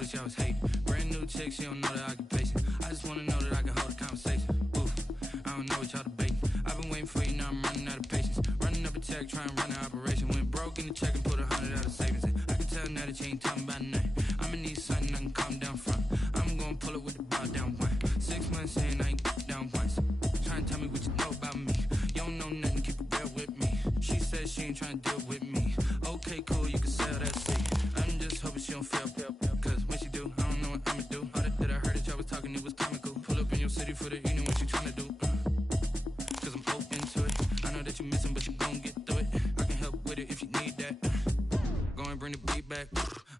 notice y'all was hating. Brand new chick, she don't know the occupation. I just wanna know that I can hold a conversation. Oof, I don't know what y'all debating. I've been waiting for you, now I'm running out of patience. Running up a check, trying to run an operation. Went broke in the check and put 100 out of savings in. I can tell now that you ain't talking about nothing. I'ma need something I can calm down from. I'm gonna pull it with the bow down one. 6 months in, I ain't down once. Trying to tell me what you know about me. You don't know nothing, keep it real with me. She says she ain't trying to deal with me. Okay, cool, you can sell that seat. I'm just hoping she don't fail. Cause when she do, I don't know what I'ma do. All that I heard that y'all was talking, it was comical. Pull up in your city for the evening, what you trying to do? Cause I'm open to it. I know that you missing, but you gon' get through it. I can help with it if you need that. Go and bring the beat back.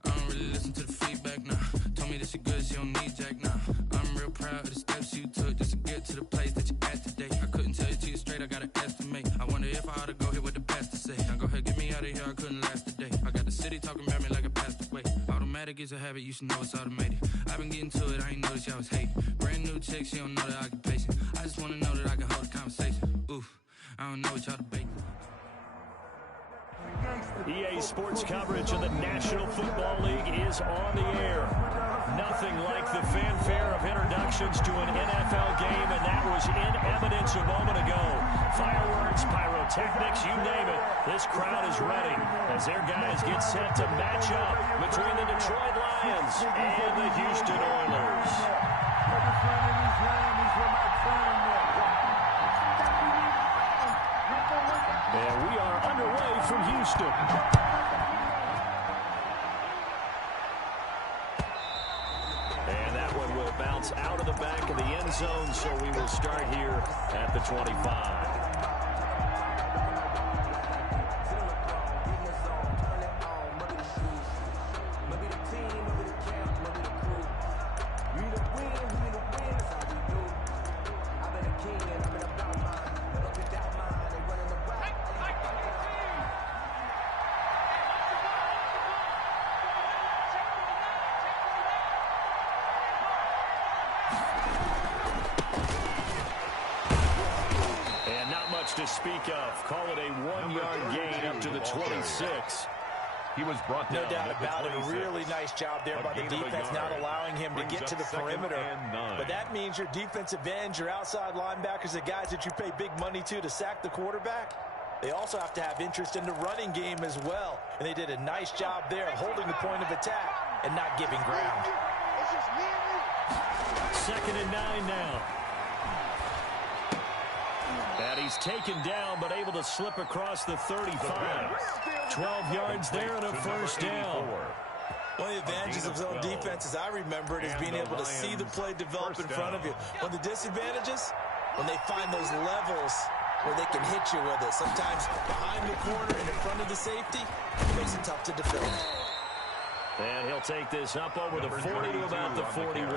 I don't really listen to the feedback, nah. Told me that she good, she don't need jack, nah. I'm real proud of the steps you took just to get to the place that you at today. I couldn't tell you to you straight, I gotta estimate. I wonder if I ought to go here with the pastor say. Now go ahead, get me out of here, I couldn't last a day. I got the city talking about me like a passed away. Automatic is a habit, you should know it's automated. I've been getting to it, I ain't noticed y'all was hating. Brand new chick, she don't know the occupation. I just wanna know that I can hold a conversation. Oof, I don't know what y'all debating. EA Sports coverage of the National Football League is on the air. Nothing like the fanfare of introductions to an NFL game, and that was in evidence a moment ago. Fireworks, pyrotechnics, you name it. This crowd is ready as their guys get set to match up between the Detroit Lions and the Houston Oilers. And we are underway from Houston. And that one will bounce out of the back of the end zone, so we will start here at the 25. To speak of. Call it a 1-yard gain up to the 26. He was brought down. No doubt about it. A really nice job there by the defense, not allowing him to get to the perimeter. But that means your defensive ends, your outside linebackers, the guys that you pay big money to sack the quarterback, they also have to have interest in the running game as well. And they did a nice job there of holding the point of attack and not giving ground. 2nd and 9 now. And he's taken down, but able to slip across the 35. 12 yards there and a first down. One of the advantages of zone defense, as I remember it, is being able to see the play develop in front of you. One of the disadvantages, when they find those levels where they can hit you with it. Sometimes behind the corner and in front of the safety, it makes it tough to defend. And he'll take this up over the 40 to about the 41.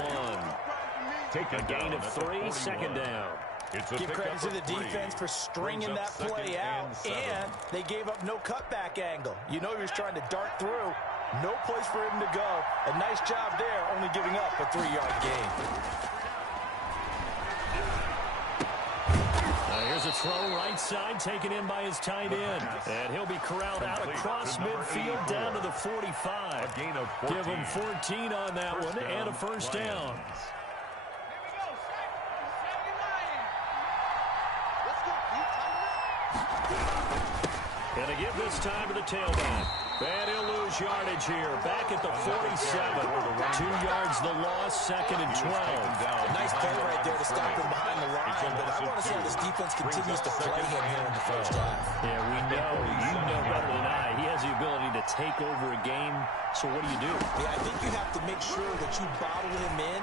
A gain of 3, 2nd down. Give credit to the defense for stringing that play out, and they gave up no cutback angle. You know he was trying to dart through. No place for him to go. A nice job there, only giving up a 3-yard gain. Here's a throw right side, taken in by his tight end. And he'll be corralled out across midfield down to the 45. Give him 14 on that one and a first down. And to give this time to the tailback. And he'll lose yardage here. Back at the 47. 2 yards the loss, 2nd and 12. A nice play right there to stop him behind the line. But I want to see how this defense continues to play him here in the first half. Yeah, we know. You know better than I. He has the ability to take over a game. So what do you do? Yeah, I think you have to make sure that you bottle him in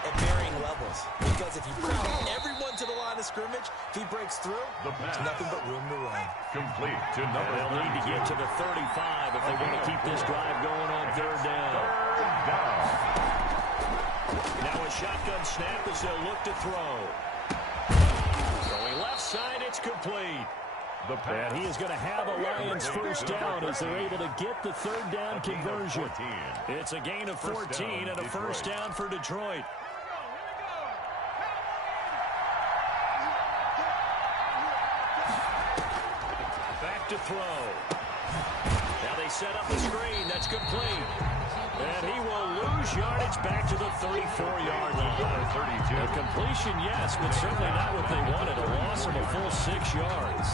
at varying levels. Because if you crowd everyone to the line of scrimmage, if he breaks through, there's nothing but room to run. Complete to number. They'll need to get to the 35 if they want to keep this drive going on 3rd down. Now a shotgun snap as they'll look to throw. Going left side, it's complete. And he is going to have a Lions first down as they're able to get the 3rd down conversion. It's a gain of 14 and a first down for Detroit. Back to throw. Now they set up the screen. That's complete. And he will lose lose yardage back to the 34-yard line. 32. A completion, yes, but certainly not what they wanted. A loss of a full 6 yards.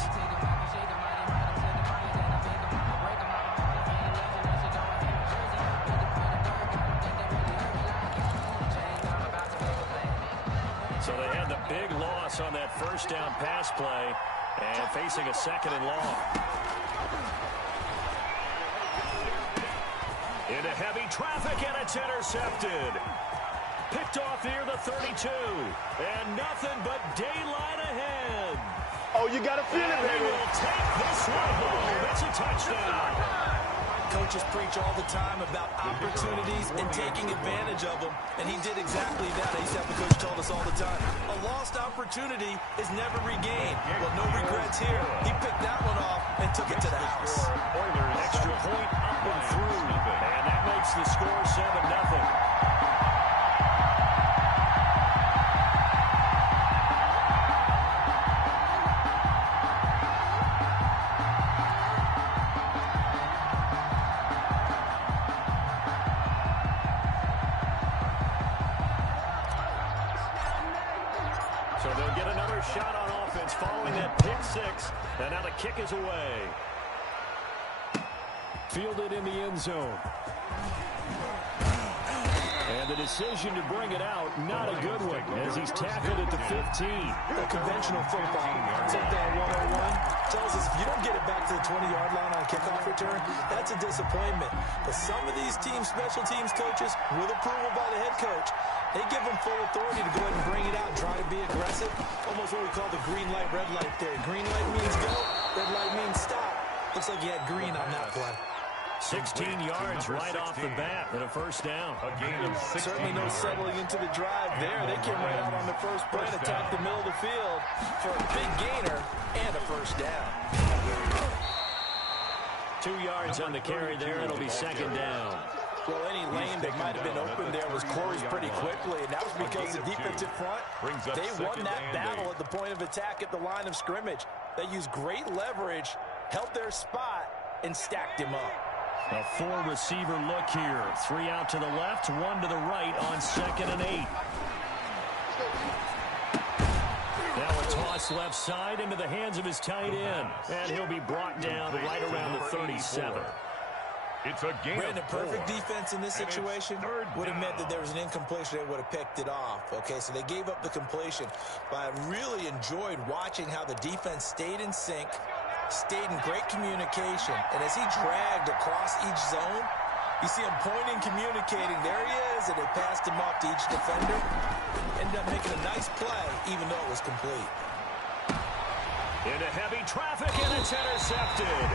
So they had the big loss on that first down pass play and facing a 2nd and long. Into heavy traffic, and it's intercepted. Picked off near the 32. And nothing but daylight ahead. Oh, you got to feel it, baby. He will take this one home. It's a touchdown. Coaches preach all the time about opportunities and taking advantage of them, and he did exactly that. I used to have the coach told us all the time, a lost opportunity is never regained. Well, no regrets here. He picked that one off and took it to the house. Extra point up and through, and that makes the score 7-0. So they'll get another shot on offense following that pick 6. And now the kick is away. Fielded in the end zone. And the decision to bring it out, not a good one, as he's tackled at the 15. The conventional football, something on 101, tells us if you don't get it back to the 20-yard line on a kickoff return, that's a disappointment. But some of these special teams coaches, with approval by the head coach, they give them full authority to go ahead and bring it out and try to be aggressive. Almost what we call the green light, red light theory. Green light means go, red light means stop. Looks like he had green on that play. 16 yards right off the bat and a first down. A gain of 16. Certainly no settling into the drive there. They came right out on the first play and attacked the middle of the field for a big gainer and a first down. 2 yards on the carry there. It'll be 2nd down. Well, any lane that might have been open there was closed pretty quickly, and that was because the defensive front, they won that battle at the point of attack at the line of scrimmage. They used great leverage, held their spot, and stacked him up. A 4-receiver look here. 3 out to the left, 1 to the right on 2nd and 8. Now a toss left side into the hands of his tight end. And he'll be brought down right around the 37. It's a game. Brandon, perfect defense in this situation would have meant that there was an incompletion. They would have picked it off. Okay, so they gave up the completion. But I really enjoyed watching how the defense stayed in sync, stayed in great communication. And as he dragged across each zone, you see him pointing, communicating. There he is, and they passed him off to each defender. Ended up making a nice play, even though it was complete. Into heavy traffic, and it's intercepted.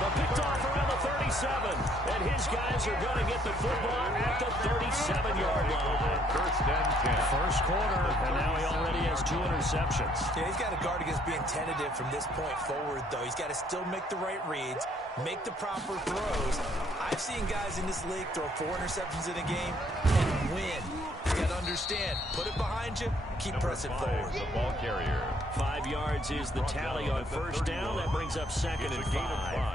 But picked off around the 37, and his guys are going to get the football at the 37-yard line. First and 10. First quarter, and now he already has 2 interceptions. Yeah, he's got to guard against being tentative from this point forward, though. He's got to still make the right reads, make the proper throws. I've seen guys in this league throw 4 interceptions in a game and win. You got to understand, put it behind you, keep pressing forward. The ball carrier. 5 yards is the tally on first down. That brings up 2nd and 5.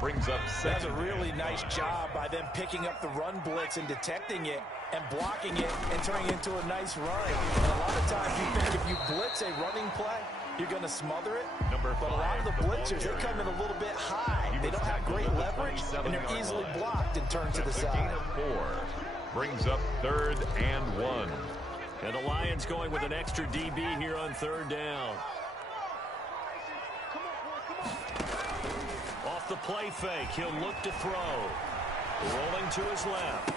Brings up 2nd. That's a really nice job by them picking up the run blitz and detecting it and blocking it and turning it into a nice run. And a lot of times you think if you blitz a running play, you're going to smother it. But a lot of the blitzers, they come in a little bit high. They don't have great leverage, and they're easily blocked and turned to the side. Gain of 4. Brings up 3rd and 1. And the Lions going with an extra DB here on 3rd down. Off the play fake, he'll look to throw. Rolling to his left.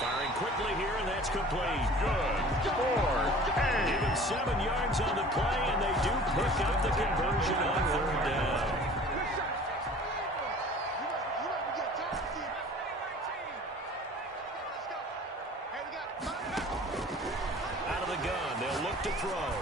Firing quickly here, and that's complete. Good. Score. Even 7 yards on the play, and they do pick up the conversion on 3rd down. Out of the gun, they'll look to throw.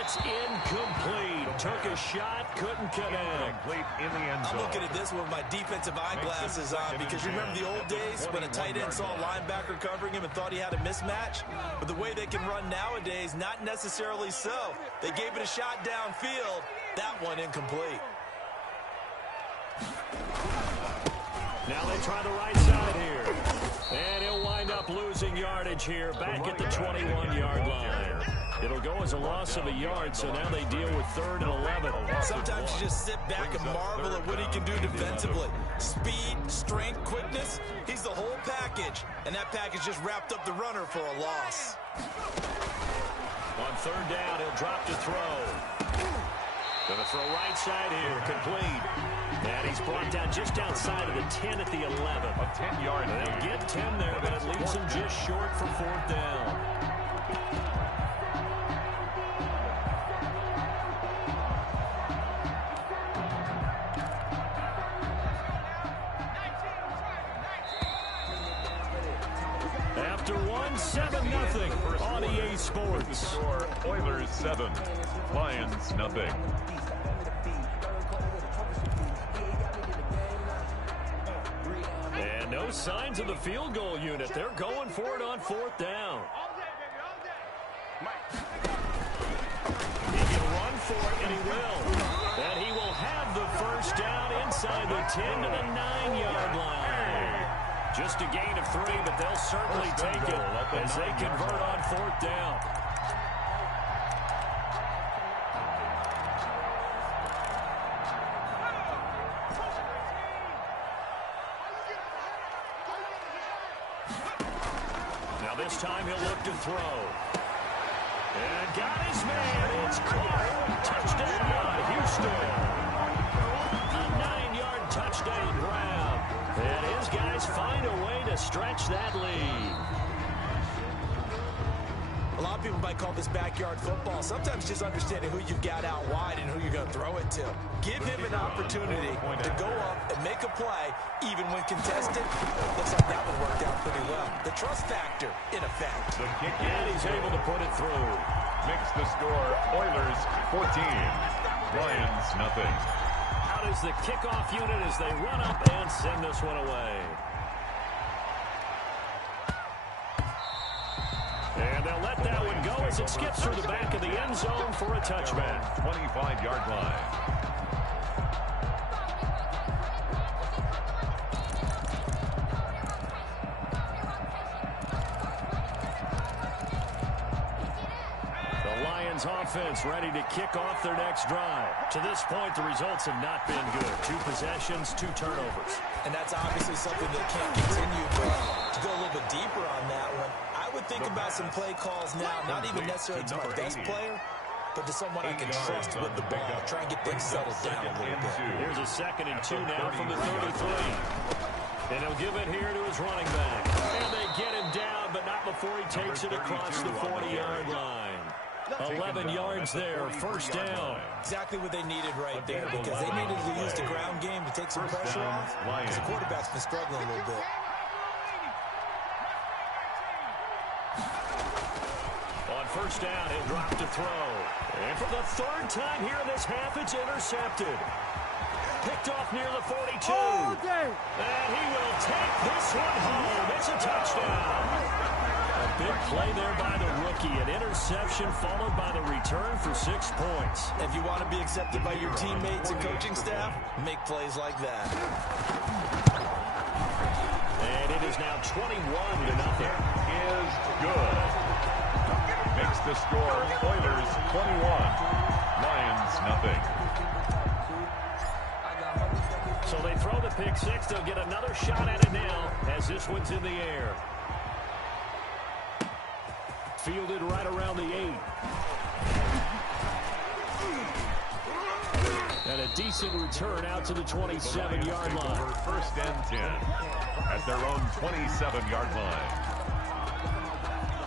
It's incomplete. Took a shot, couldn't connect. Complete in the end zone. I'm looking at this with my defensive eyeglasses on because you remember the old days when a tight end saw a linebacker covering him and thought he had a mismatch? But the way they can run nowadays, not necessarily so. They gave it a shot downfield. That one incomplete. Now they try the right side here. losing yardage here back at the 21-yard line. It'll go as a loss of a yard, so now they deal with 3rd and 11. Sometimes you just sit back and marvel at what he can do defensively. Speed, strength, quickness, he's the whole package. And that package just wrapped up the runner for a loss. On 3rd down, he'll drop to throw. Going to throw right side here, complete. And he's brought down just outside of the 10 at the 11. A 10-yard. They'll get 10 there, but it leaves him just short for 4th down. After 7-0 on EA Sports. Score, Oilers 7, Lions nothing. And no signs of the field goal unit. They're going for it on 4th down. He can run for it, and he will. And he will have the 1st down inside the 10 to the 9-yard line. Just a gain of 3, but they'll certainly take it as they convert on 4th down. Now this time he'll look to throw. And got his man. It's caught. Touchdown, Houston. A 9-yard touchdown grab. And his guys find a way to stretch that lead. A lot of people might call this backyard football. Sometimes just understanding who you've got out wide and who you're going to throw it to. Give him an opportunity to go up and make a play, even when contested. Looks like that one worked out pretty well. The trust factor, in effect. The kick And he's able to put it through. makes the score Oilers 14, Lions nothing. Out is the kickoff unit as they run up and send this one away. And they'll let that one go as it skips through the back of the end zone for a touchback. 25-yard line. The Lions offense ready to kick off their next drive. To this point, the results have not been good. 2 possessions, 2 turnovers. And that's obviously something that can't continue. But to go a little bit deeper on that one, I would think about some play calls now, not even necessarily to my best player, but to someone I can trust with the ball. Try and get things settled down a little bit. Here's a 2nd and 2 now from the 33. And he'll give it here to his running back. And they get him down, but not before he takes it across the 40-yard line. 11 yards there, 1st down. Exactly what they needed right there, because they needed to use the ground game to take some pressure off, because the quarterback's been struggling a little bit. On 1st down, he'll drop to throw. And for the 3rd time here in this half, it's intercepted. Picked off near the 42. And he will take this one home. It's a touchdown. A big play there by the rookie. An interception followed by the return for 6 points. If you want to be accepted by your teammates and coaching staff, make plays like that. And it is now 21-0. Is good. Makes the score Oilers 21, Lions nothing. So they throw the pick 6. They'll get another shot at it now as this one's in the air. Fielded right around the 8. And a decent return out to the 27-yard line. 1st and 10 at their own 27-yard line.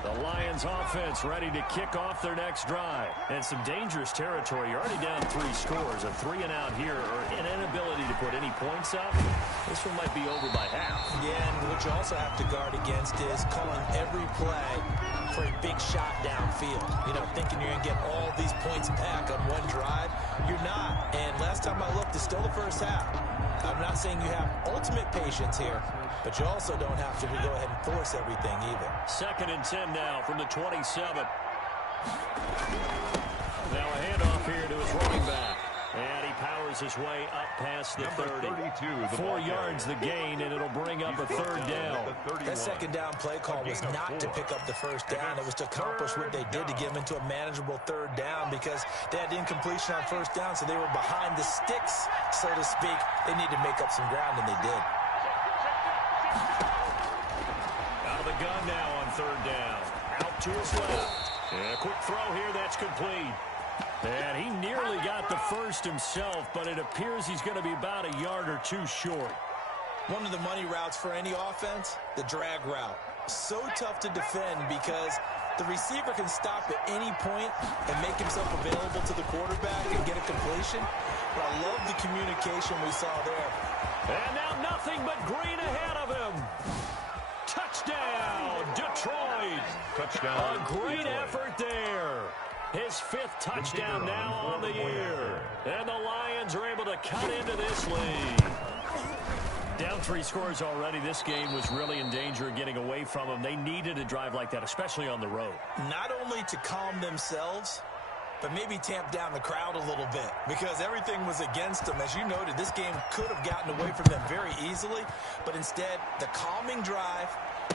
The Lions offense ready to kick off their next drive. And some dangerous territory. You're already down 3 scores. A 3 and out here, or an inability to put any points up. This one might be over by half. Yeah, and what you also have to guard against is calling every play for a big shot downfield. You know, thinking you're going to get all these points back on one drive. You're not. And last time I looked, it's still the 1st half. I'm not saying you have ultimate patience here, but you also don't have to go ahead and force everything either. 2nd and 10 now from the 27. Now a handoff here to his running back. And he powers his way up past the 30. 4 yards the gain, and it'll bring up a third down. That second down play call was not to pick up the first down. It was to accomplish what they did to get them into a manageable third down because they had incompletion on first down, so they were behind the sticks, so to speak. They needed to make up some ground, and they did. Out of the gun now on third down. Out to his left. And a quick throw here, that's complete. And he nearly got the first himself, but it appears he's going to be about a yard or two short. One of the money routes for any offense, the drag route. So tough to defend because the receiver can stop at any point and make himself available to the quarterback and get a completion. But I love the communication we saw there. And now nothing but green ahead of him. Touchdown, Detroit. Touchdown. A great effort there. His 5th touchdown now on the year. And the Lions are able to cut into this lead. Down 3 scores already. This game was really in danger of getting away from them. They needed a drive like that, especially on the road. Not only to calm themselves, but maybe tamp down the crowd a little bit because everything was against them. As you noted, this game could have gotten away from them very easily, but instead, the calming drive,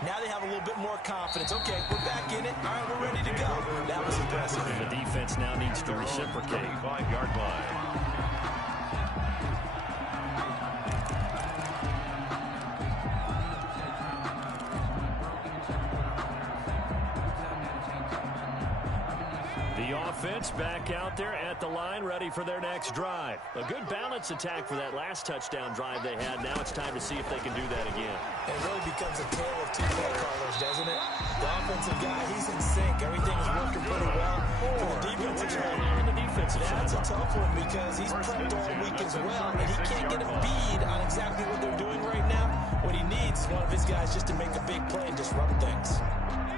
now they have a little bit more confidence. Okay, we're back in it. All right, we're ready to go. That was impressive. The defense now needs to reciprocate. 5-yard line. The offense back out there at the line, ready for their next drive. A good balance attack for that last touchdown drive they had. Now it's time to see if they can do that again. It really becomes a tale of two play callers, doesn't it? The offensive guy, he's in sync. Everything is working pretty well. For the defensive side, that's a tough one because he's prepped all week as well, and he can't get a bead on exactly what they're doing right now. What he needs is one of his guys just to make a big play and disrupt things.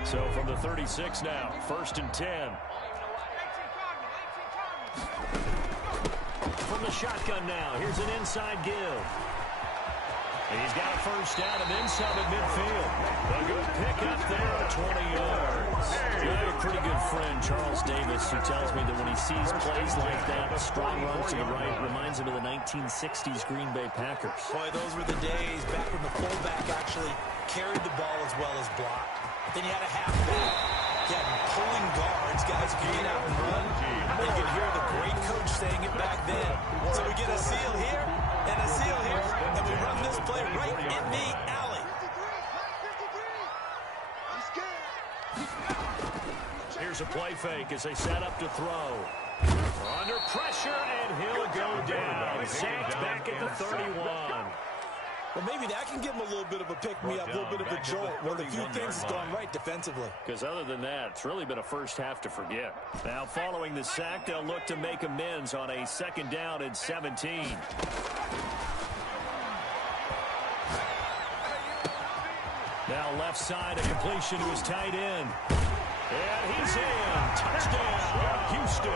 So from the 36 now, 1st and 10. From the shotgun now, here's an inside give. And he's got a first down and then some at midfield. A good pickup there at 20 yards. I have a pretty good friend, Charles Davis, who tells me that when he sees plays like that, strong runs to the right, reminds him of the 1960s Green Bay Packers. Boy, those were the days back when the fullback actually carried the ball as well as blocked. Then you had a halfback. You had pulling guards, guys who could get out and run. And you could hear the great coach saying it back then. So we get a seal here and a seal here, and we run this play right in the alley. Here's a play fake as they set up to throw. Under pressure, and he'll go down. Sacked back at the 31. Well, maybe that can give him a little bit of a pick-me-up, a little bit of a jolt. Well, a few things has gone right defensively. Because other than that, it's really been a first half to forget. Now, following the sack, they'll look to make amends on a 2nd down and 17. Now, left side, a completion to his tight end. And he's in. Touchdown, Houston.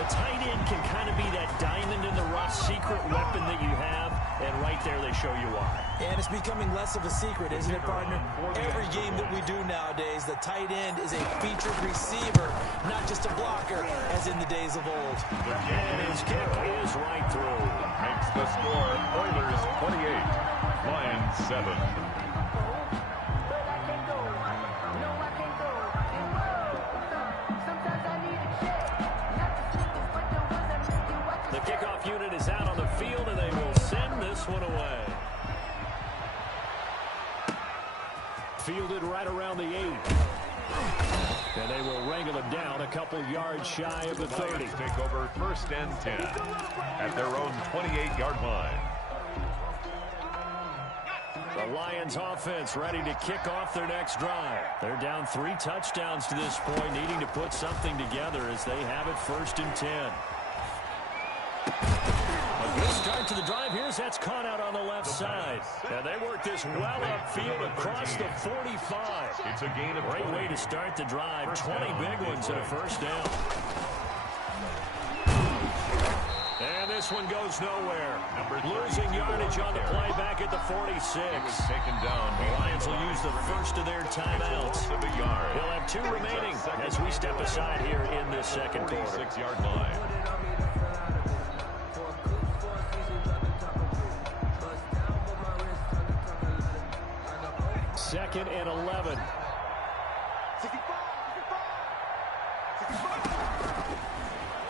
The tight end can kind of be that diamond in the rough secret weapon that you have, and right there they show you why. And it's becoming less of a secret, isn't it, partner? Every game that we do nowadays, the tight end is a featured receiver, not just a blocker, as in the days of old. And his kick is right through. Makes the score Oilers 28, Lions 7. The kickoff unit is out on the field, and they will send this one away. Fielded right around the 8. And they will wrangle him down a couple yards shy of the 30. Take over 1st and 10 at their own 28-yard line. The Lions offense ready to kick off their next drive. They're down 3 touchdowns to this point, needing to put something together as they have it 1st and 10. A good start to the drive here as that's caught out on the left side. And they work this well upfield across the 45. It's a gain of great way to start the drive. 20 big ones and a first down. And this one goes nowhere. Losing yardage on the play back at the 46. Taken down. The Lions will use the first of their timeouts. He'll have 2 remaining as we step aside here in this second quarter. 46-yard line. 2nd and 11.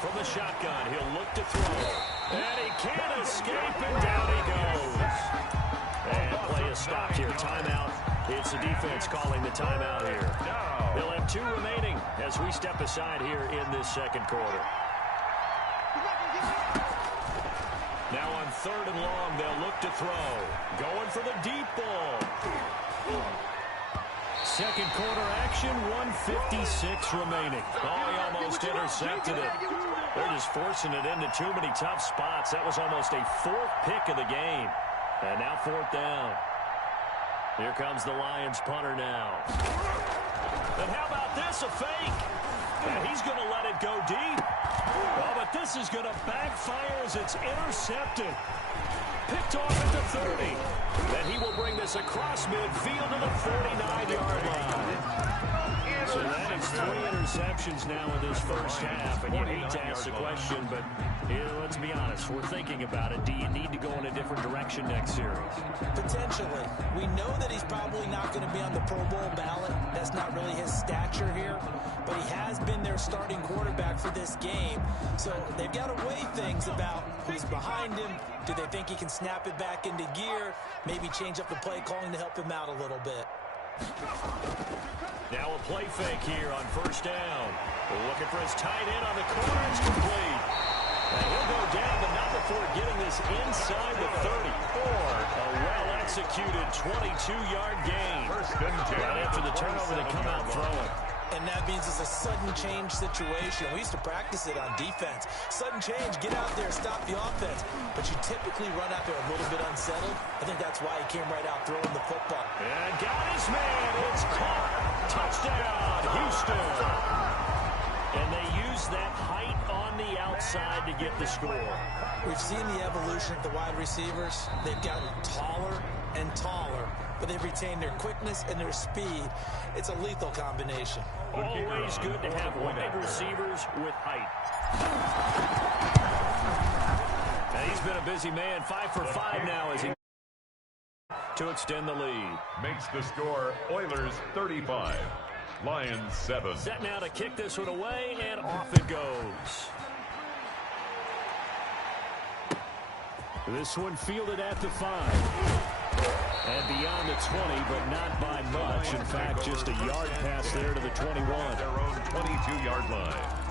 From the shotgun, he'll look to throw. And he can't escape, and down he goes. And play is stopped here. Timeout. It's the defense calling the timeout here. They'll have 2 remaining as we step aside here in this second quarter. Now on 3rd and long, they'll look to throw. Going for the deep ball. Second quarter action, 1:56 remaining. Oh, he almost intercepted it. They're just forcing it into too many tough spots. That was almost a 4th pick of the game. And now 4th down. Here comes the Lions punter now. And how about this, a fake? And he's going to let it go deep. Oh, but this is going to backfire as it's intercepted. Picked off at the 30. And he will bring this across midfield to the 49-yard line. So that is 3 interceptions now in this first half. And you hate to ask the question, but let's be honest. We're thinking about it. Do you need to go in a different direction next series? Potentially. We know that he's probably not going to be on the Pro Bowl ballot. That's not really his stature here. But he has been their starting quarterback for this game. So they've got to weigh things about who's behind him. Do they think he can snap it back into gear? Maybe change up the play calling to help him out a little bit. Now a play fake here on 1st down. We're looking for his tight end on the corner. It's complete. And he'll go down, but not before getting this inside the 30. Or a well-executed 22-yard gain. Right after the turnover, they come out throwing. And that means it's a sudden change situation. We used to practice it on defense. Sudden change, get out there, stop the offense. But you typically run out there a little bit unsettled. I think that's why he came right out throwing the football. And got his man. It's caught. Touchdown, Houston. And they use that height on the outside to get the score. We've seen the evolution of the wide receivers. They've gotten taller and taller, but they've retained their quickness and their speed. It's a lethal combination. Always good to have wide receivers with height. And he's been a busy man. 5 for 5 now as he to extend the lead. Makes the score Oilers 35. Lions 7. Set now to kick this one away, and off it goes. This one fielded at the 5. And beyond the 20, but not by much. In fact, just a yard pass there to the 21. Their own 22-yard line.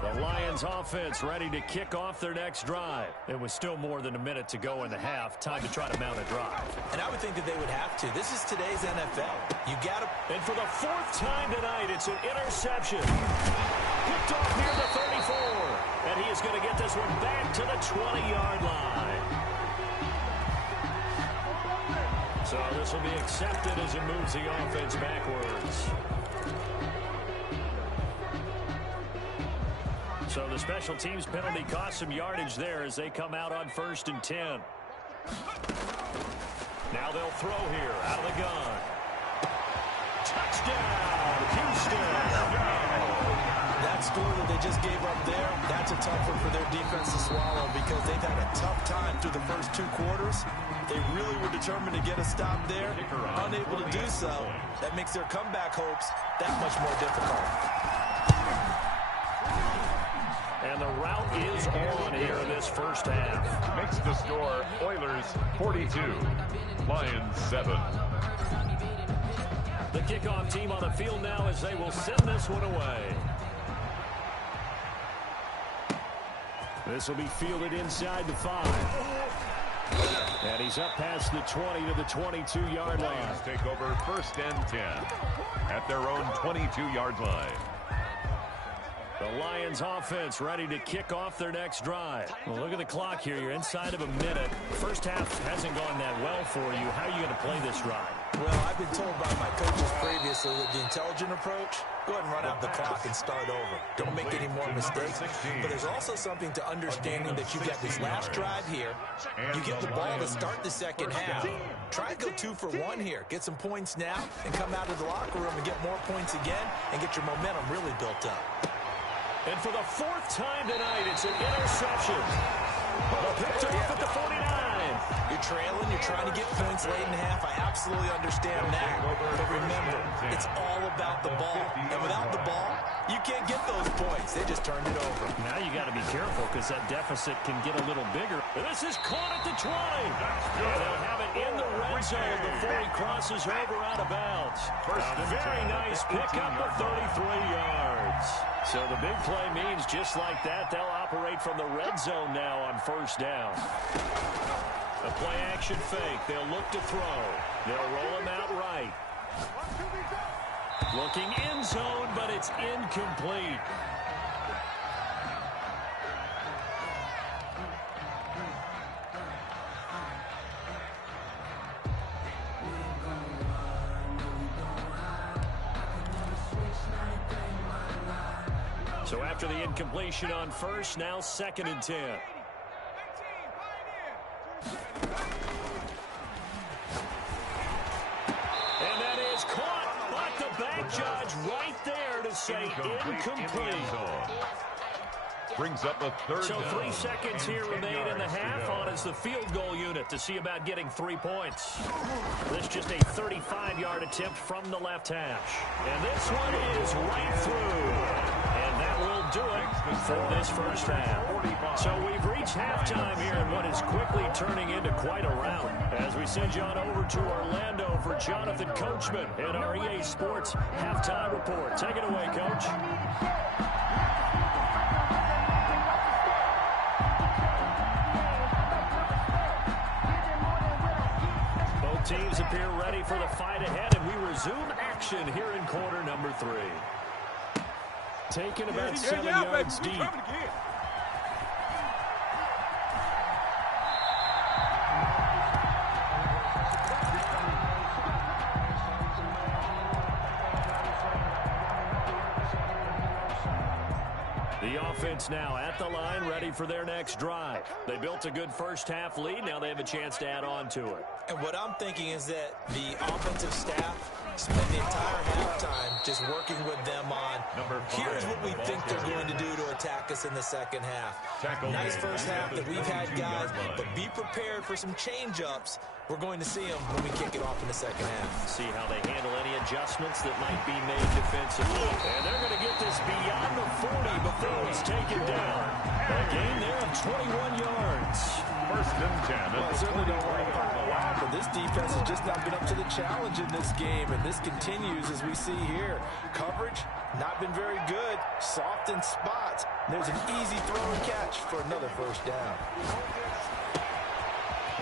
The Lions offense ready to kick off their next drive. It was still more than a minute to go in the half. Time to try to mount a drive. And I would think that they would have to. This is today's NFL. You got to. And for the 4th time tonight, it's an interception. Picked off near the 34. And he is going to get this one back to the 20-yard line. So this will be accepted as it moves the offense backwards. So the special teams penalty cost some yardage there as they come out on 1st and 10. Now they'll throw here out of the gun. Touchdown, Houston. That score that they just gave up there, that's a tough one for their defense to swallow because they've had a tough time through the first 2 quarters. They really were determined to get a stop there, unable to do so. That makes their comeback hopes that much more difficult. And the route is on here in this first half. Makes the score Oilers 42. Lions 7. The kickoff team on the field now as they will send this one away. This will be fielded inside the 5. And he's up past the 20 to the 22-yard line. Lions take over 1st and 10 at their own 22-yard line. The Lions offense ready to kick off their next drive. Well, look at the clock here. You're inside of a minute. First half hasn't gone that well for you. How are you going to play this drive? Well, I've been told by my coaches previously that the intelligent approach, go ahead and run out the clock and start over. Don't make any more mistakes. But there's also something to understanding that you've got this last drive here. You get the ball to start the second half. Try and go 2 for 1 here. Get some points now and come out of the locker room and get more points again and get your momentum really built up. And for the 4th time tonight, it's an interception. Picked off at the 49. You're trailing, you're trying to get points late in half. I absolutely understand that. But remember, it's all about the ball. And without the ball, you can't get those points. They just turned it over. Now you got to be careful because that deficit can get a little bigger. This is caught at the 20. And they'll have it in the red zone before he crosses over out of bounds. A very nice pickup of 33 yards. So the big play means just like that, they'll operate from the red zone now on first down. A play-action fake. They'll look to throw. They'll roll him out right. Looking end zone, but it's incomplete. So after the incompletion on first, now 2nd and 10. And that is caught, but the back judge right there to say incomplete. Brings up a third So down. 3 seconds here remain in the half. On is the field goal unit to see about getting 3 points. This just a 35-yard attempt from the left hash. And this one is right through. And that will do it for this first half. So we've reached halftime here in what is quickly turning into quite a rout. As we send you on over to Orlando for Jonathan Coachman and our EA Sports halftime report. Take it away, Coach. Both teams appear ready for the fight ahead, and we resume action here in quarter number 3. Taken about 7 yards deep. The offense now at the line, ready for their next drive. They built a good first half lead. Now they have a chance to add on to it. And what I'm thinking is that the offensive staff spent the entire halftime just working with them on, here's what we think they're going to do to attack us in the second half. Nice first half that we've had, guys, but be prepared for some change-ups. We're going to see them when we kick it off in the second half. See how they handle any adjustments that might be made defensively. And they're going to get this beyond the 40 before it's taken down. A gain there of 21 yards. 1st and 10. Well, I certainly don't want to call it out, but this defense has just not been up to the challenge in this game, and this continues as we see here. Coverage, not been very good. Soft in spots. There's an easy throw and catch for another first down.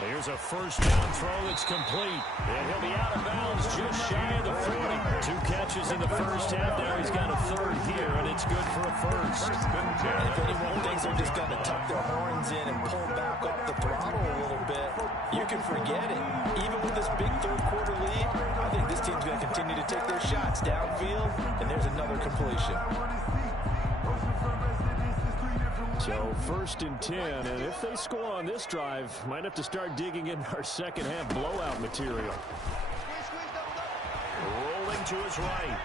Here's a first down throw that's complete. And he'll be out of bounds just shy of the 40. 2 catches in the first half. Now he's got a third here, and it's good for a first. And if anyone thinks they're just going to tuck their horns in and pull back off the throttle a little bit, you can forget it. Even with this big third-quarter lead, I think this team's going to continue to take their shots downfield, and there's another completion. So 1st and 10, and if they score on this drive, might have to start digging in our second half blowout material. Rolling to his right,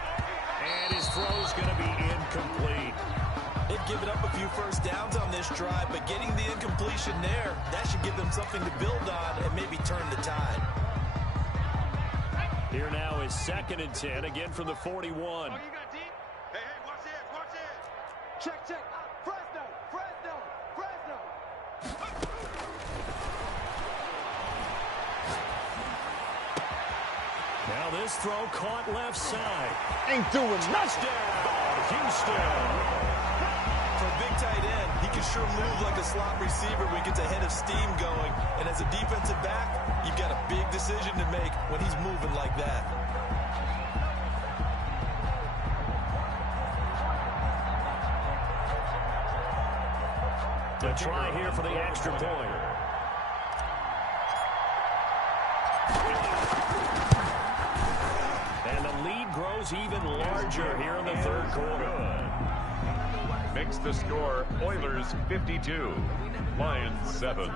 and his throw's going to be incomplete. They've given up a few first downs on this drive, but getting the incompletion there, that should give them something to build on and maybe turn the tide. Here now is 2nd and 10, again from the 41. Oh, you got deep? Hey, watch this. Check. Fresno. Now this throw caught left side. Ain't doing nothing. Touchdown, Houston. For a big tight end, he can sure move like a slot receiver when he gets a head of steam going. And as a defensive back, you've got a big decision to make when he's moving like that. A try here for the extra point. And the lead grows even larger here in the third quarter. Makes the score Oilers 52, Lions 7.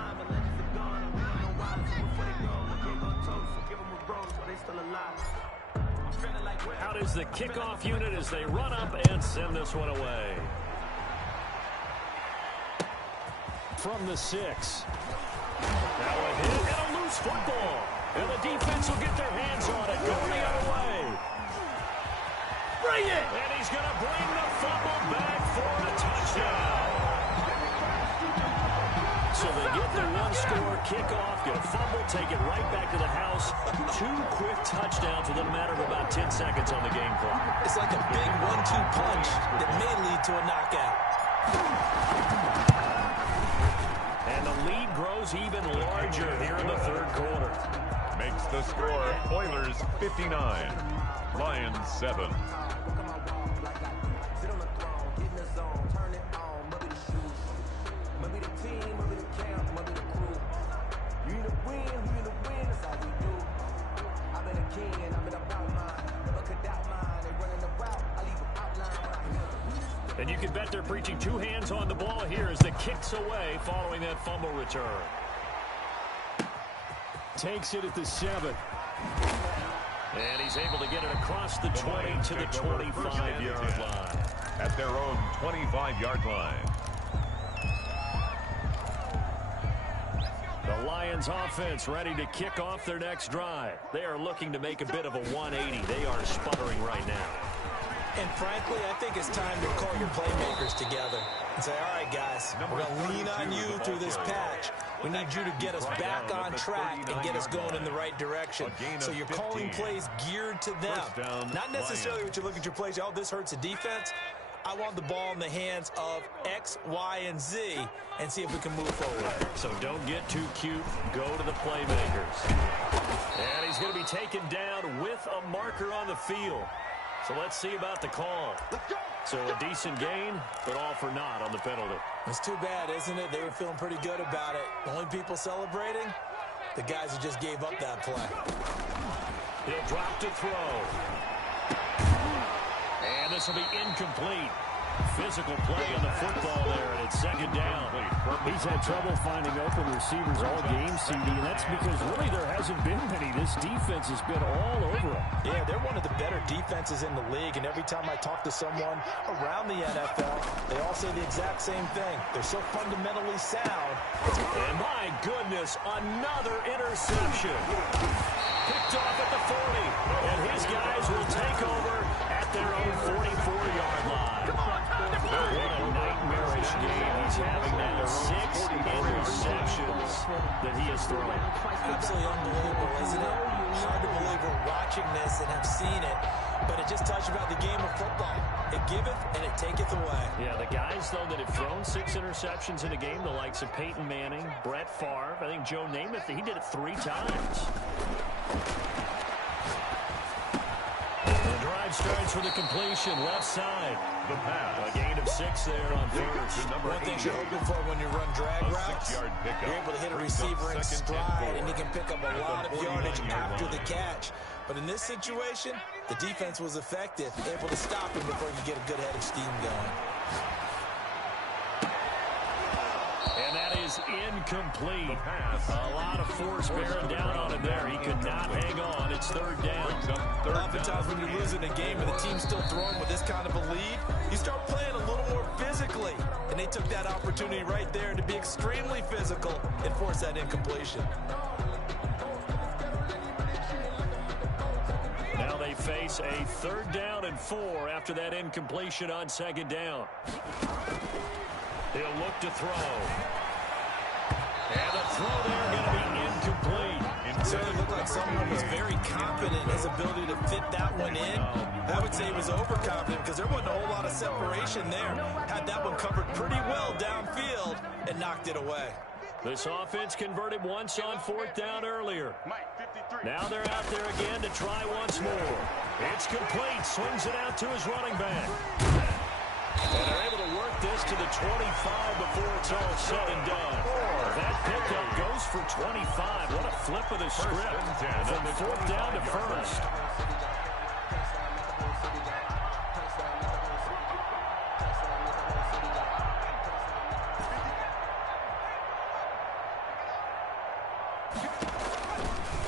Out is the kickoff unit as they run up and send this one away. From the 6. Now a hit and a loose football. And the defense will get their hands on it. Going the other way. Bring it! And he's going to bring the fumble back for a touchdown. So they get the one-score kickoff, get a fumble, take it right back to the house. 2 quick touchdowns within a matter of about 10 seconds on the game clock. It's like a big 1-2 punch that may lead to a knockout. And the lead grows even larger here in the third quarter. Makes the score Oilers 59, Lions 7. And you can bet they're preaching 2 hands on the ball here as the kick's away following that fumble return. Takes it at the 7. And he's able to get it across the 20 to the 25-yard line. At their own 25-yard line. The Lions offense ready to kick off their next drive. They are looking to make a bit of a 180. They are sputtering right now. And frankly, I think it's time to call your playmakers together and say, all right, guys, we're going to lean on you through this patch. We need you to get us back on track and get us going in the right direction. So you're calling plays geared to them. Not necessarily what you look at your plays, oh, this hurts the defense. I want the ball in the hands of X, Y, and Z and see if we can move forward. So don't get too cute. Go to the playmakers. And he's going to be taken down with a marker on the field. So let's see about the call. So a decent gain, but all for naught on the penalty. It's too bad, isn't it? They were feeling pretty good about it. The only people celebrating, the guys who just gave up that play. He'll drop to throw. And this will be incomplete. Physical play on the football there, and it's second down. He's had trouble finding open receivers all game, CD, and that's because really there hasn't been many. This defense has been all over him. Yeah, they're one of the better defenses in the league, and every time I talk to someone around the NFL, they all say the exact same thing. They're so fundamentally sound. And my goodness, another interception. Picked off at the 40, and his guys will take over at their own 44-yard line. What a nightmarish game he's having now. 6 interceptions that he has thrown. Absolutely unbelievable, isn't it? Hard to believe we're watching this and have seen it, but it just tells you about the game of football. It giveth and it taketh away. Yeah, the guys, though, that have thrown 6 interceptions in a game, the likes of Peyton Manning, Brett Favre, I think Joe Namath, he did it 3 times. The drive starts with a completion, left side. The pass. A gain of 6 there on first. One thing you're hoping for when you run drag routes, you're able to hit a receiver in stride, and he can pick up a lot of yardage after the catch. But in this situation, the defense was effective, able to stop him before he could get a good head of steam going. And that is incomplete. A lot of force bearing down on him there. He could not hang on. It's third down. Oftentimes when you're losing a game and the team's still throwing with this kind of a lead, you start playing a little more physically. And they took that opportunity right there to be extremely physical and force that incompletion. Now they face a 3rd down and 4 after that incompletion on 2nd down. He'll look to throw. And the throw there going to be incomplete. It certainly looked like someone was very confident in his ability to fit that one in. I would say he was overconfident because there wasn't a whole lot of separation there. Had that one covered pretty well downfield and knocked it away. This offense converted once on 4th down earlier. Now they're out there again to try once more. It's complete. Swings it out to his running back. And they're able to work this to the 25 before it's all said and done. That pickup goes for 25. What a flip of the script from 4th down to 1st.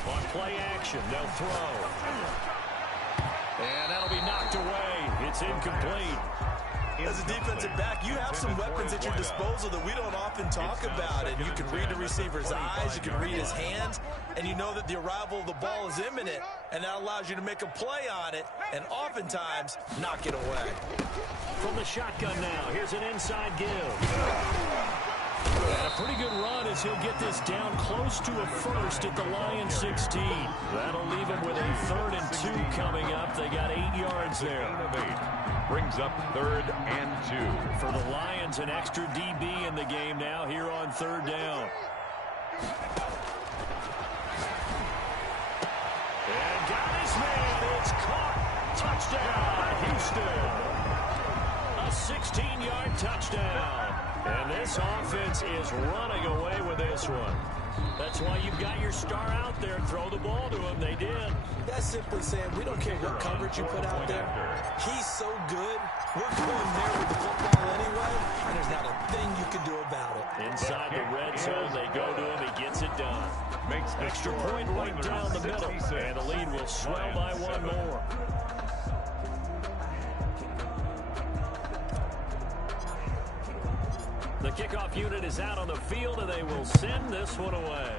On play action, they'll throw. And that'll be knocked away. It's incomplete. As a defensive back, you have some weapons at your disposal that we don't often talk about. And you can read the receiver's eyes, you can read his hands, and you know that the arrival of the ball is imminent. And that allows you to make a play on it and oftentimes knock it away. From the shotgun now, here's an inside give. And a pretty good run as he'll get this down close to a first at the Lions 16. That'll leave him with a 3rd and 2 coming up. They got 8 yards there. Brings up 3rd and 2. For the Lions, an extra DB in the game now here on 3rd down. And got his man. It's caught. Touchdown, Houston. A 16-yard touchdown. And this offense is running away with this one. That's why you've got your star out there. Throw the ball to him. They did. That's simply saying we don't care what coverage you put out there. He's so good. We're going there with the football anyway, and there's not a thing you can do about it. Inside the red zone, they go to him. He gets it done. Makes extra point right down the middle. And the lead will swell by 1 more. The kickoff unit is out on the field, and they will send this one away.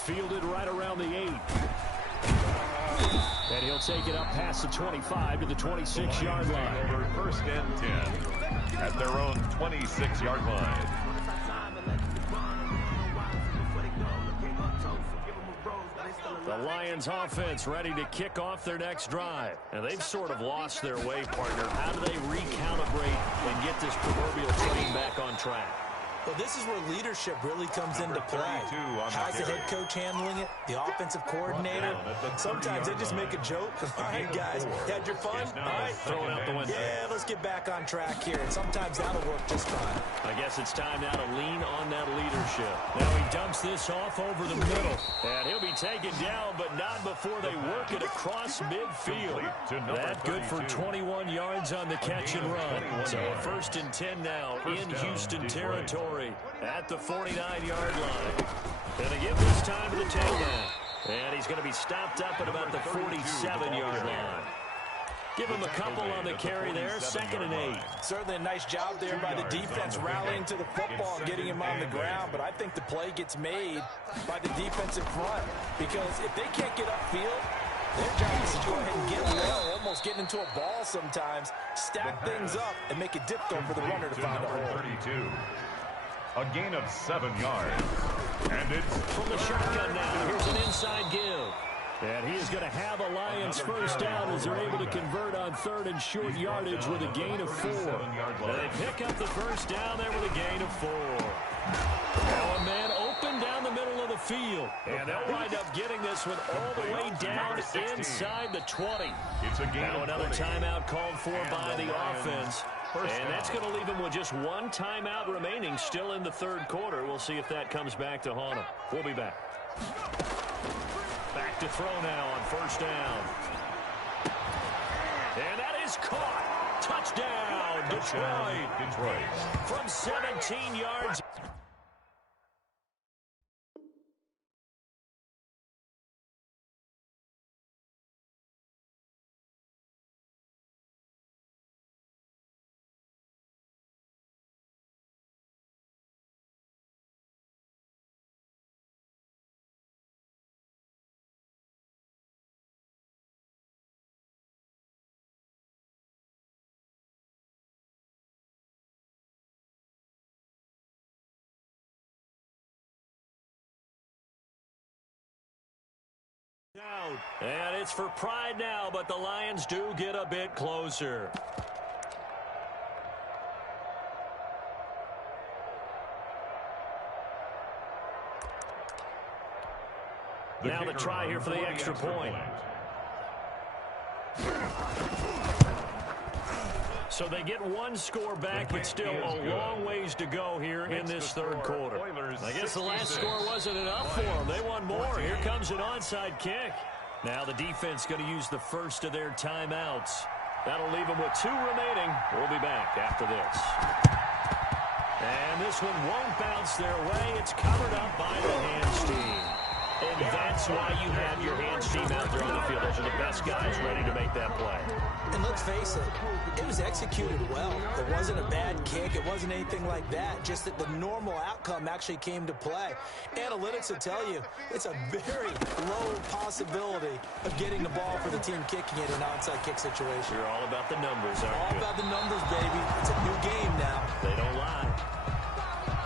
Fielded right around the 8. And he'll take it up past the 25 to the 26-yard line. Over 1st and 10 at their own 26-yard line. The Lions offense ready to kick off their next drive. And they've sort of lost their way, partner. How do they recalibrate and get this proverbial train back on track? Well, this is where leadership really comes into play. How's the head coach handling it? The offensive coordinator? Sometimes they just make a joke. All right, guys, had your fun? All right, throw it out the window. Yeah, let's get back on track here. And sometimes that'll work just fine. I guess it's time now to lean on that leadership. Now he dumps this off over the middle. And he'll be taken down, but not before they work it across midfield. That good for 21 yards on the catch and run. So 1st and 10 now in Houston territory. At the 49-yard line. Gonna give this time to the tailback. And he's going to be stopped up at about the 47-yard line. Give him a couple on the carry there. 2nd and 8. Certainly a nice job there by the defense rallying to the football and getting him on the ground. But I think the play gets made by the defensive front. Because if they can't get upfield, their job is to go ahead and get low, almost getting into a ball sometimes, stack things up, and make it difficult for the runner to find a hole. 32. A gain of 7 yards. And it's from the shotgun now. Here's an inside give. And he is going to have a Lions first down as they're able to convert on 3rd and short yardage with a gain of 4. And they pick up the first down there with a gain of 4. Now a man open down the middle of the field. And they'll wind up getting this one all the way down inside the 20. Now another timeout called for by the offense. And that's going to leave him with just 1 timeout remaining still in the 3rd quarter. We'll see if that comes back to haunt him. We'll be back. Back to throw now on 1st down. And that is caught. Touchdown, Detroit. From 17 yards. And it's for pride now, but the Lions do get a bit closer. Now the try here for the extra point. So they get 1 score back, but still a long ways to go here in this 3rd quarter. I guess the last score wasn't enough for them. They want more. Here comes an onside kick. Now the defense going to use the first of their timeouts. That'll leave them with 2 remaining. We'll be back after this. And this one won't bounce their way. It's covered up by the hands team. And that's That's why you have your hands team out there on the field. Those are the best guys ready to make that play. And let's face it, it was executed well. There wasn't a bad kick. It wasn't anything like that. Just that the normal outcome actually came to play. Analytics will tell you it's a very low possibility of getting the ball for the team kicking it in an onside kick situation. You're all about the numbers, aren't you? All about the numbers, baby. It's a new game now. They don't lie.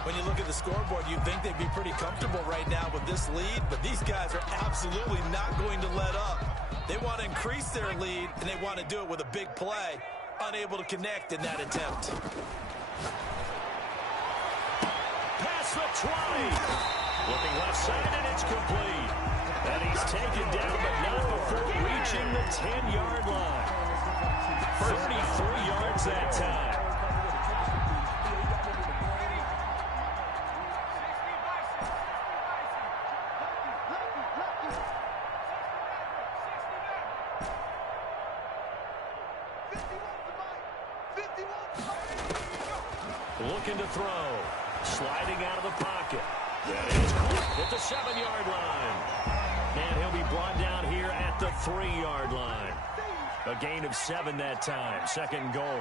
When you look at the scoreboard, you'd think they'd be pretty comfortable right now with this lead, but these guys are absolutely not going to let up. They want to increase their lead, and they want to do it with a big play. Unable to connect in that attempt. Past the 20. Looking left side, and it's complete. And he's taken down, but not before reaching the 10-yard line. 33 yards that time. Looking to throw. Sliding out of the pocket. That is caught at the 7-yard line. And he'll be brought down here at the 3-yard line. A gain of 7 that time. Second and goal.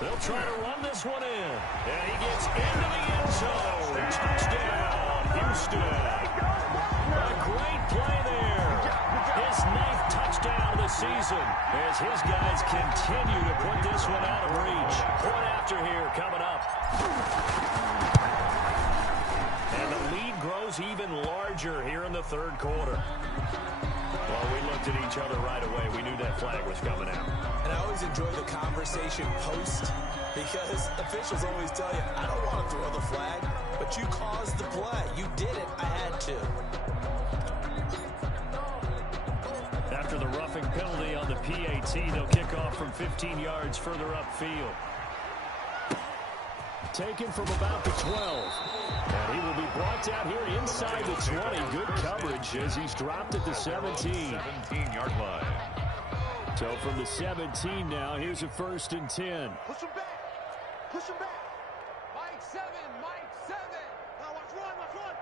They'll try to run this one in. And he gets into the end zone. Touchdown, Houston. A great play there. His 9th touchdown of the season as his guys continue to put this one out of reach. Point after here coming up. And the lead grows even larger here in the third quarter. Well, we looked at each other right away. We knew that flag was coming out. And I always enjoy the conversation post because officials always tell you, I don't want to throw the flag, but you caused the play. You did it. I had to. After the roughing penalty on the PAT, they'll kick off from 15 yards further upfield. Taken from about the 12. And he will be brought down here inside the 20. Good coverage as he's dropped at the 17. 17-yard line. So from the 17 now, here's a 1st and 10. Push him back. Push him back. Mike 7. Mike 7. Now watch run. Watch run.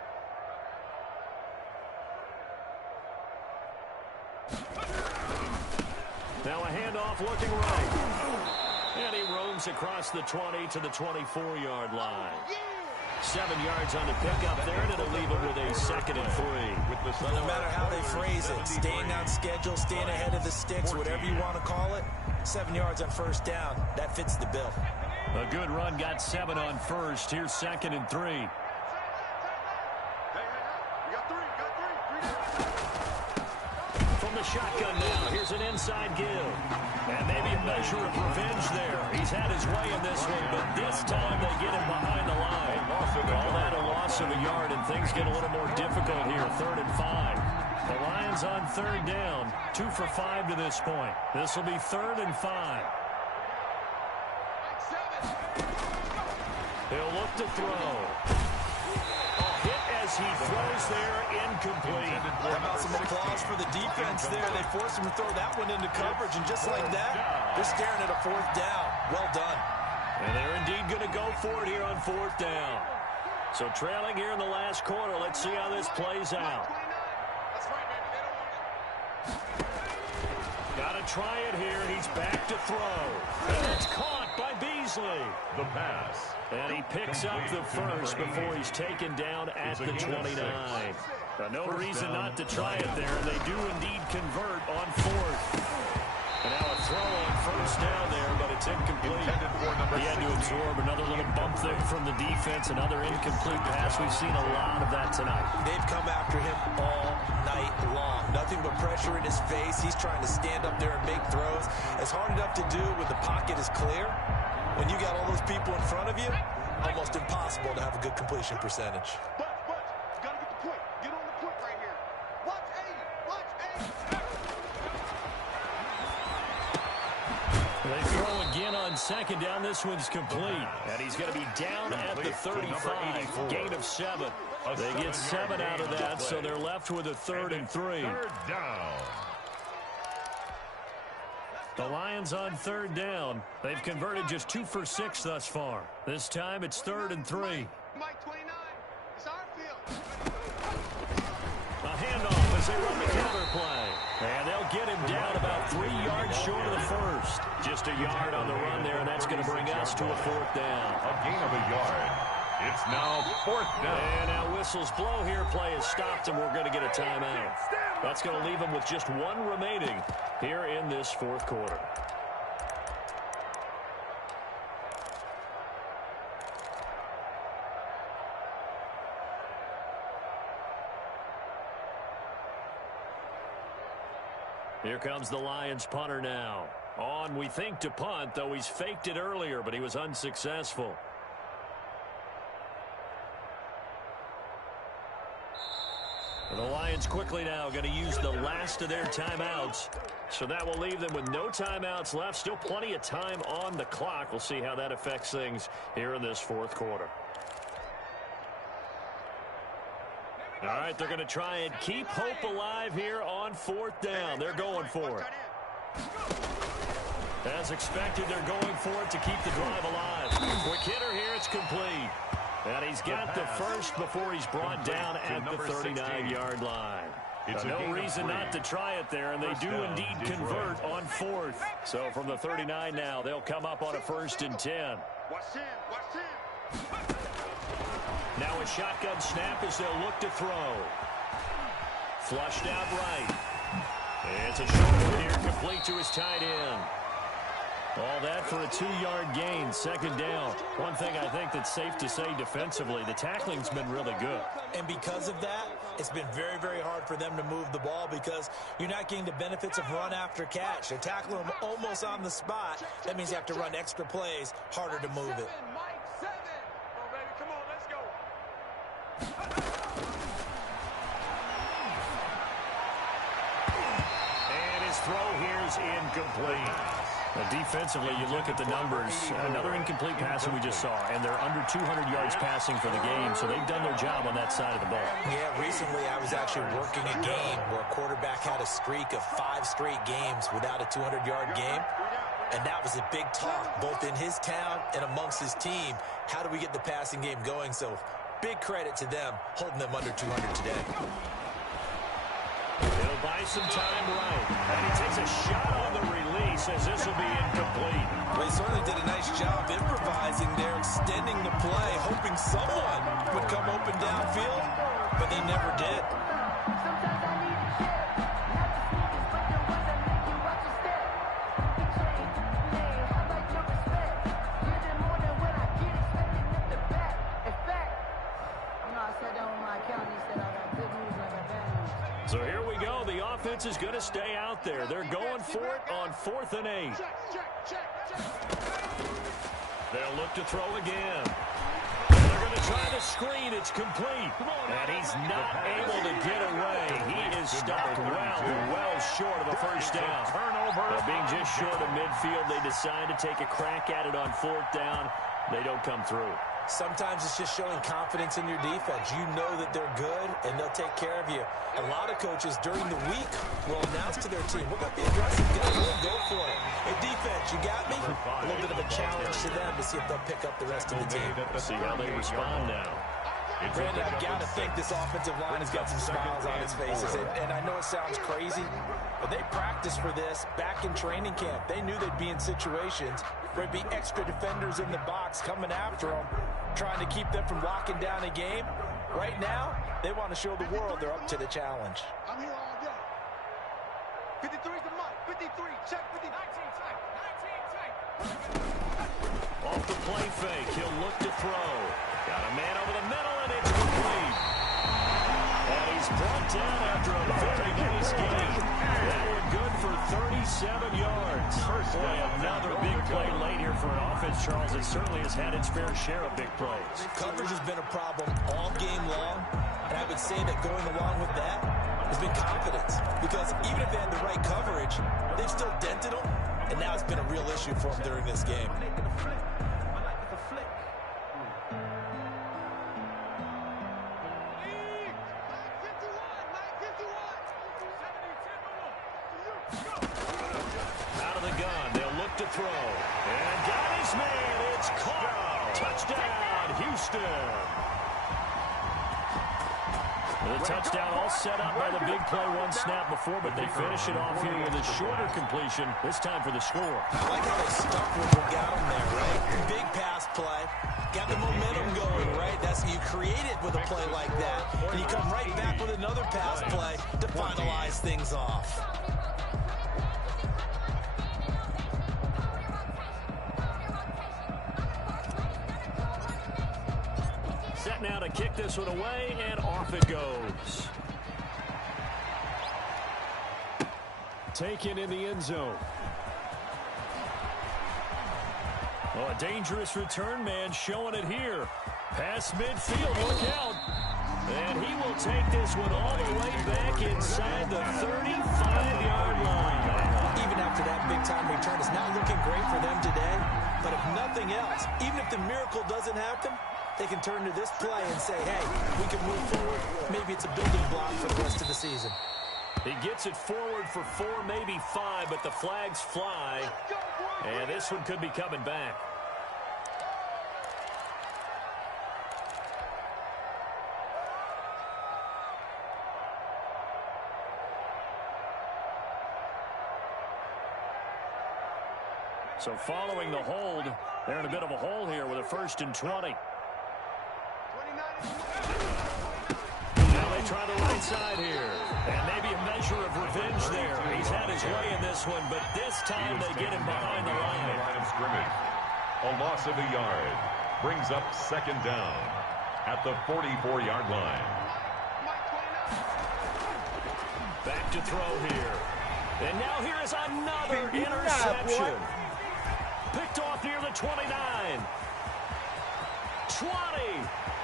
Now a handoff looking right. And he roams across the 20 to the 24-yard line. 7 yards on the pickup there, and it'll leave him with a 2nd and 3. But no matter how they phrase it, staying on schedule, staying ahead of the sticks, whatever you want to call it, 7 yards on 1st down, that fits the bill. A good run, got 7 on 1st. Here's 2nd and 3. Hey, we got 3. From the shotgun now, here's an inside give. And maybe a measure of revenge there. He's had his way in this one, but this time they get him behind the line. All that a loss of a yard, and things get a little more difficult here. 3rd and 5. The Lions on 3rd down. 2 for 5 to this point. This will be 3rd and 5. He'll look to throw. A hit as he throws there, incomplete. How about some applause for the defense there? They forced him to throw that one into coverage, and just like that, they're staring at a 4th down. Well done. And they're indeed going to go for it here on 4th down. So trailing here in the last quarter. Let's see how this plays out. Got to try it here. He's back to throw. And it's caught by Beasley. The pass. And he picks up the 1st before he's taken down at the 29. No reason not to try it there. They do indeed convert on 4th. And now a throw on 1st down there, but it's incomplete. He had to absorb another little bump there from the defense, another incomplete pass. We've seen a lot of that tonight. They've come after him all night long. Nothing but pressure in his face. He's trying to stand up there and make throws. It's hard enough to do when the pocket is clear. When you got all those people in front of you, almost impossible to have a good completion percentage. But, you got to get the point. Get on the point right here. Watch 8. Watch 8. They throw again on 2nd down. This one's complete. And he's going to be down at the 35. Gain of 7. They get 7 out of that, so they're left with a 3rd and 3. 3rd down. The Lions on 3rd down. They've converted just 2 for 6 thus far. This time it's 3rd and 3. Mike 29. Sorry. as they run the counter play. And they'll get him down about 3 yards short of the first. Just a yard on the run there, and that's going to bring us to a 4th down. A gain of a yard. It's now 4th down. And now whistles blow here. Play is stopped, and we're going to get a timeout. That's going to leave them with just 1 remaining here in this 4th quarter. Here comes the Lions punter now. On, we think, to punt, though he's faked it earlier, but he was unsuccessful. And the Lions quickly now going to use the last of their timeouts. So that will leave them with no timeouts left. Still plenty of time on the clock. We'll see how that affects things here in this 4th quarter. All right, they're going to try and keep hope alive here on 4th down. They're going for it. As expected, they're going for it to keep the drive alive. Quick hitter here, it's complete. And he's got the first before he's brought down at the 39-yard line. No reason not to try it there, and they do indeed convert on 4th. So from the 39 now, they'll come up on a 1st and 10. Watch him. Now a shotgun snap as they'll look to throw. Flushed out right. It's a short one here, complete to his tight end. All that for a 2-yard gain, 2nd down. One thing I think that's safe to say defensively, the tackling's been really good. And because of that, it's been very, very hard for them to move the ball because you're not getting the benefits of run after catch. They're tackling them almost on the spot. That means you have to run extra plays, harder to move it. And his throw here is incomplete. Now defensively, you look at the numbers. Another incomplete passing we just saw, and they're under 200 yards passing for the game, so they've done their job on that side of the ball. Yeah, recently I was actually working a game where a quarterback had a streak of 5 straight games without a 200-yard game, and that was a big talk, both in his town and amongst his team. How do we get the passing game going? So big credit to them, holding them under 200 today. He'll buy some time right. And he takes a shot on the release as this will be incomplete. Well, he certainly did a nice job improvising there, extending the play, hoping someone would come open downfield, but they never did. So here we go. The offense is going to stay out there. They're going for it on 4th and 8. They'll look to throw again. They're going to try the screen. It's complete. And he's not able to get away. He is stopped well short of a 1st down. But being just short of midfield, they decide to take a crack at it on 4th down. They don't come through. Sometimes it's just showing confidence in your defense. You know that they're good, and they'll take care of you. A lot of coaches during the week will announce to their team, we're going to be aggressive, guys. We'll go for it. Hey, defense, you got me? A little bit of a challenge to them to see if they'll pick up the rest of the team. See how they respond now. Brandon, I've got to think this offensive line has got some smiles on its faces. And I know it sounds crazy, but they practiced for this back in training camp. They knew they'd be in situations where there'd be extra defenders in the box coming after them, trying to keep them from locking down a game. Right now, they want to show the world they're up to the challenge. I'm here all day. 53's the mark. 53. Check 50. 19 check. 19 check. Off the play fake, he'll look to throw. Got a man over the middle, and it's complete. And he's brought down after a very nice game. That one good for 37 yards. Boy, another big play late here for an offense, Charles. It certainly has had its fair share of big plays. Coverage has been a problem all game long, and I would say that going along with that has been confidence. Because even if they had the right coverage, they've still dented them, and now it's been a real issue for them during this game. To throw. And got his man. It's caught. Touchdown, Houston. The touchdown all set up by the big play one snap before, but they finish it off here with a shorter completion, this time for the score. I like how they stuck with what got them there, right? Big pass play. Got the momentum going, right? That's you create it with a play like that. And you come right back with another pass play to finalize things off. Set now to kick this one away, and off it goes. Taken in the end zone. Oh, a dangerous return man showing it here. Past midfield, look out. And he will take this one all the way back inside the 35-yard line. Even after that big-time return, it's not looking great for them today. But if nothing else, even if the miracle doesn't happen, they can turn to this play and say, hey, we can move forward. Maybe it's a building block for the rest of the season. He gets it forward for 4, maybe 5, but the flags fly. And this one could be coming back. So following the hold, they're in a bit of a hole here with a 1st and 20. Now they try the right side here. And maybe a measure of revenge there. He's had his way in this one, but this time they get him behind the line. Line of scrimmage. A loss of a yard brings up 2nd down at the 44-yard line. Back to throw here. And now here is another interception. Picked off near the 29. 20.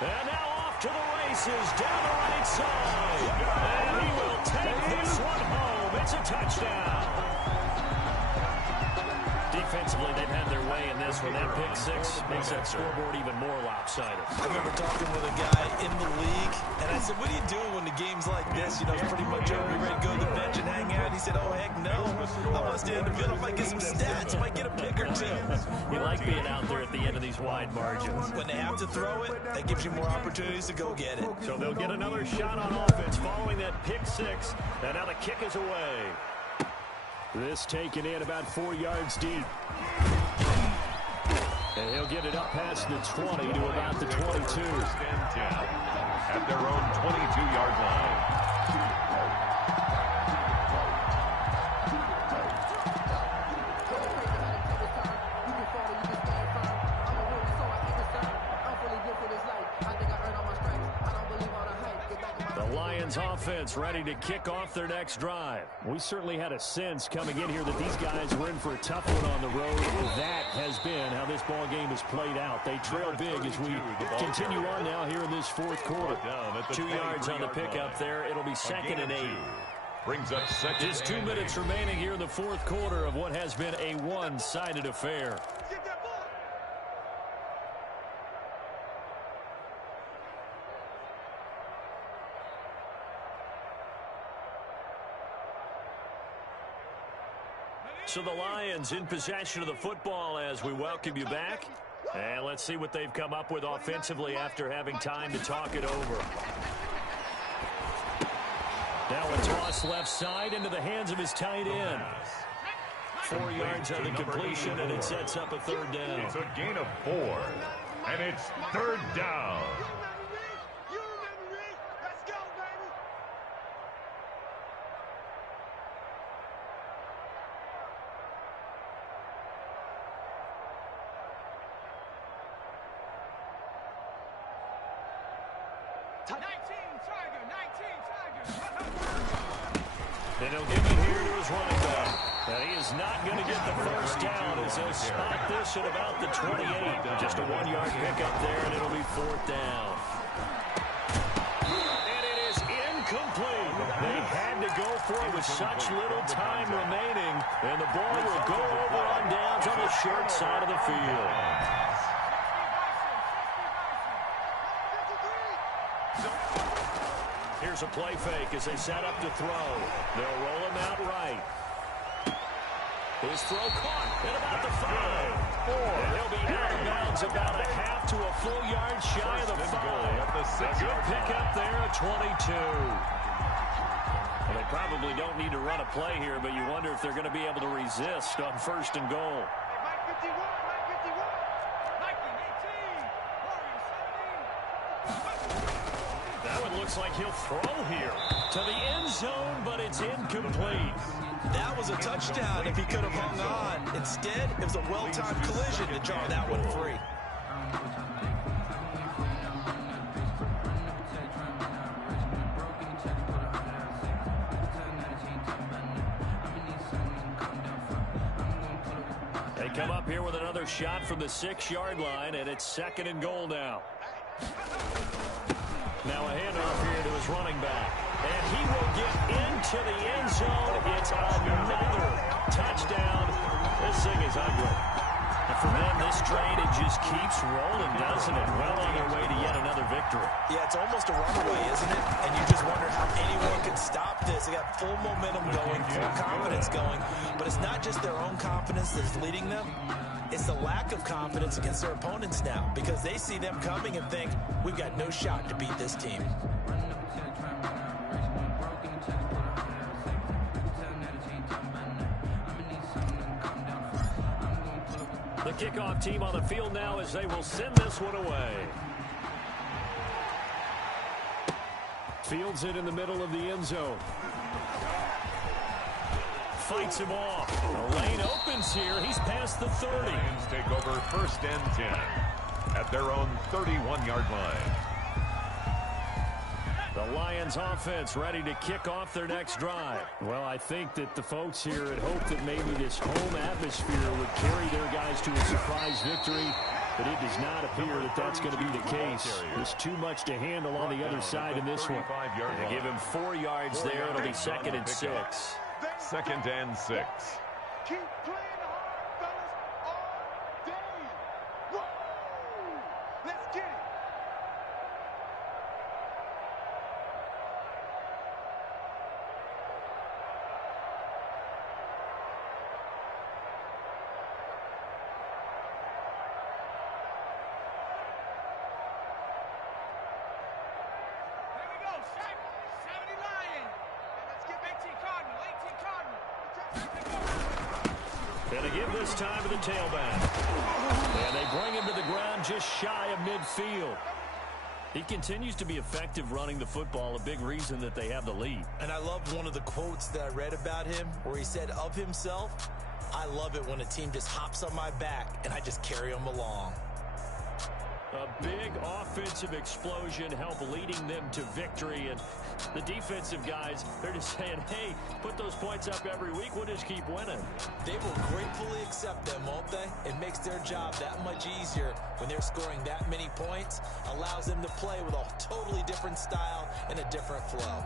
And now off to the races down the right side. And he will take this one home. It's a touchdown. Defensively, they've had their way in this one. That pick 6 makes that scoreboard even more lopsided. I remember talking with a guy in the league, and I said, what do you do when the game's like this? You know, it's pretty much over. You're ready to go to the bench and hang out. He said, oh, heck no. I want to stay in the field. I might get some stats. I might get a pick or 2. You like being out there at the end of these wide margins. When they have to throw it, that gives you more opportunities to go get it. So they'll get another shot on offense following that pick 6. And now the kick is away. This taken in about 4 yards deep. And he'll get it up past the 20 to about the 22. At their own 22-yard line. Offense ready to kick off their next drive. We certainly had a sense coming in here that these guys were in for a tough one on the road. That has been how this ball game has played out. They trail big as we continue on now here in this 4th quarter. 2 yards on the pickup there. It'll be 2nd and 8. Brings up 2nd. Just 2 minutes remaining here in the 4th quarter of what has been a one-sided affair. So the Lions in possession of the football as we welcome you back. And let's see what they've come up with offensively after having time to talk it over. Now a toss left side into the hands of his tight end. 4 yards on the completion, and it sets up a 3rd down. It's a gain of 4, and it's 3rd down. And he'll give it here to his running back. And he is not going to get the 1st down as they'll spot this at about the 28. Just a 1-yard pickup there, and it'll be 4th down. And it is incomplete. They had to go for it with such little time remaining. And the ball will go over on downs on the short side of the field. Here's a play fake as they set up to throw. They'll roll him out right. His throw caught at about the 5. And he'll be out of bounds about a half to a full yard shy of the 5. the 6-yard pick up there at 22. Well, they probably don't need to run a play here, but you wonder if they're going to be able to resist on 1st and goal. Mike 51, Mike 51. Mike 18, That one looks like he'll throw here to the end zone, but it's incomplete. That was a touchdown if he could have hung on. Instead, it was a well-timed collision to draw that one free. They come up here with another shot from the 6-yard line, and it's 2nd and goal now. Now a handoff here to his running back. And he will get into the end zone. It's another touchdown. This thing is ugly. And for them, this train, it just keeps rolling, doesn't it? Well on their way to yet another victory. Yeah, it's almost a runaway, isn't it? And you just wonder how anyone can stop this. They got full momentum going, full confidence going. But it's not just their own confidence that's leading them. It's the lack of confidence against their opponents now, because they see them coming and think, we've got no shot to beat this team. The kickoff team on the field now as they will send this one away. Fields it in the middle of the end zone. Fights him off. The lane opens here. He's past the 30. Lions take over 1st and 10 at their own 31-yard line. The Lions offense ready to kick off their next drive. Well, I think that the folks here had hoped that maybe this home atmosphere would carry their guys to a surprise victory, but it does not appear that that's going to be the case. There's too much to handle on the other side in this one. They give him 4 yards there. It'll be 2nd and 6. 2nd and 6. Keep playing hard, fellas, all day. Woo! Let's get it. Here we go, 70 Lions. Let's get 18 Cardinal, 18 Cardinal. And they give this time to the tailback. And they bring him to the ground just shy of midfield. He continues to be effective running the football, a big reason that they have the lead. And I love one of the quotes that I read about him where he said of himself, I love it when a team just hops on my back and I just carry them along. A big offensive explosion help leading them to victory. And the defensive guys, they're just saying, hey, put those points up every week. We'll just keep winning. They will gratefully accept them, won't they? It makes their job that much easier when they're scoring that many points. Allows them to play with a totally different style and a different flow.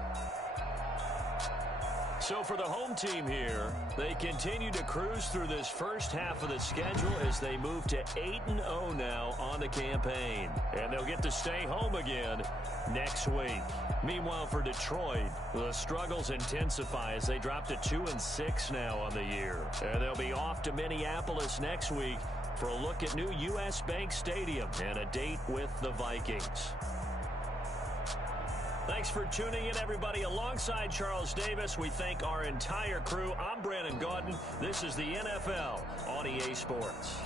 So for the home team here, they continue to cruise through this first half of the schedule as they move to 8-0 now on the campaign. And they'll get to stay home again next week. Meanwhile, for Detroit, the struggles intensify as they drop to 2-6 now on the year. And they'll be off to Minneapolis next week for a look at new U.S. Bank Stadium and a date with the Vikings. Thanks for tuning in, everybody. Alongside Charles Davis, we thank our entire crew. I'm Brandon Gaudin. This is the NFL on EA Sports.